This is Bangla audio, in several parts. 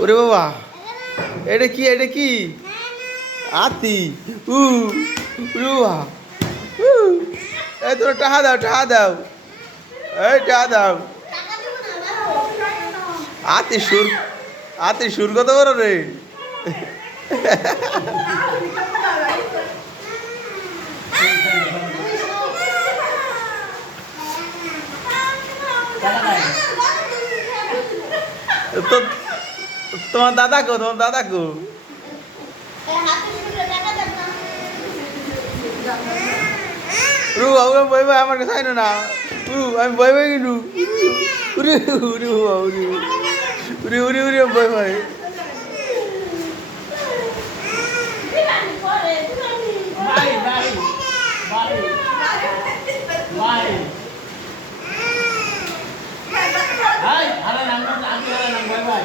ওরে বাবা এটা কি এটা কি? আতি উ ওরে বাবা উ। তোর টাহা দাও টাহা দাও। এই টাহা দাও। আতি সুর আতি সুর কত বড় রে? তো তোমার দাদা কো তোমার দাদা কো রু বাবু বই বই আমার কাছে আইনো না রু আমি বই বই কিনু উরি উরি উরি উরি উরি উরি বই বই ভাই ভাই ভাই ভাই ভাই আরে নাম না আগে হারা নাম ভাই ভাই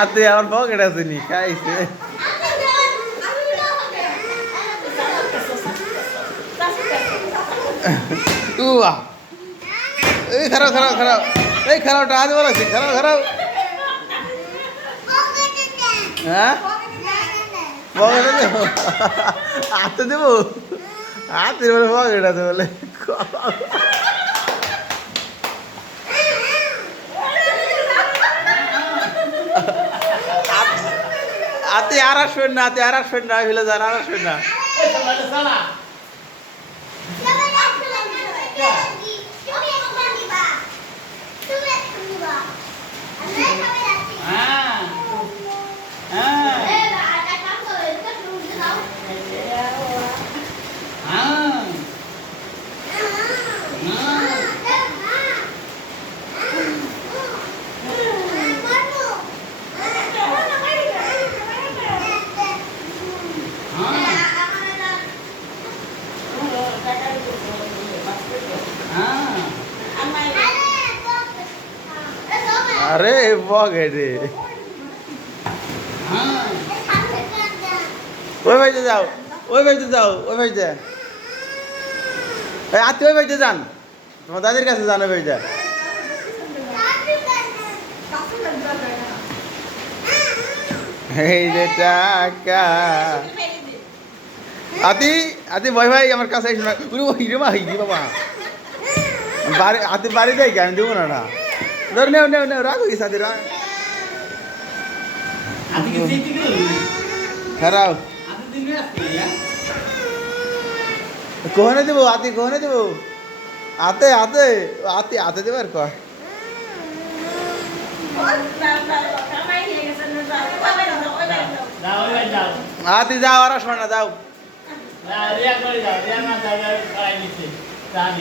আতে আমার পকেট আছে নি, খাইছে। উয়া। এই খারাপ খারাপ খারাপ। এই খারাপটা আজ বলা খারাপ খারাপ। হ্যাঁ? পকেটে দেবো। হাতে দেবো? হাতে বলে পকেট আছে বলে। হাতে আর আসবেন না হাতে আর আসবেন না ফেলে যান আর আসবেন না। এই সবাই সালা হ্যাঁ হ্যাঁ হ্যাঁ হ্যাঁ আরে পকেটে ওই বাড়িতে যাও, ওই বাড়িতে যাও, ওই বাড়িতে। এই আত্মীয় ওই বাড়িতে যান। তোমার দাদির কাছে যান ওই বাড়িতে। এই যে টাকা। আতি আতি ভয় ভাই আমার কাছে এসে ওই রে মা বাবা। বাড়ি আতি বাড়ি দেয় আমি দেবো না না। ধর নেও নেও নেও রাখো কি সাথে রাখ ইয়া কোহনে দেবো আতি কোহনে দেবো আতে আতে আতি আতে দেবে আর কয় আতি যাও আর আসবে না যাও যাও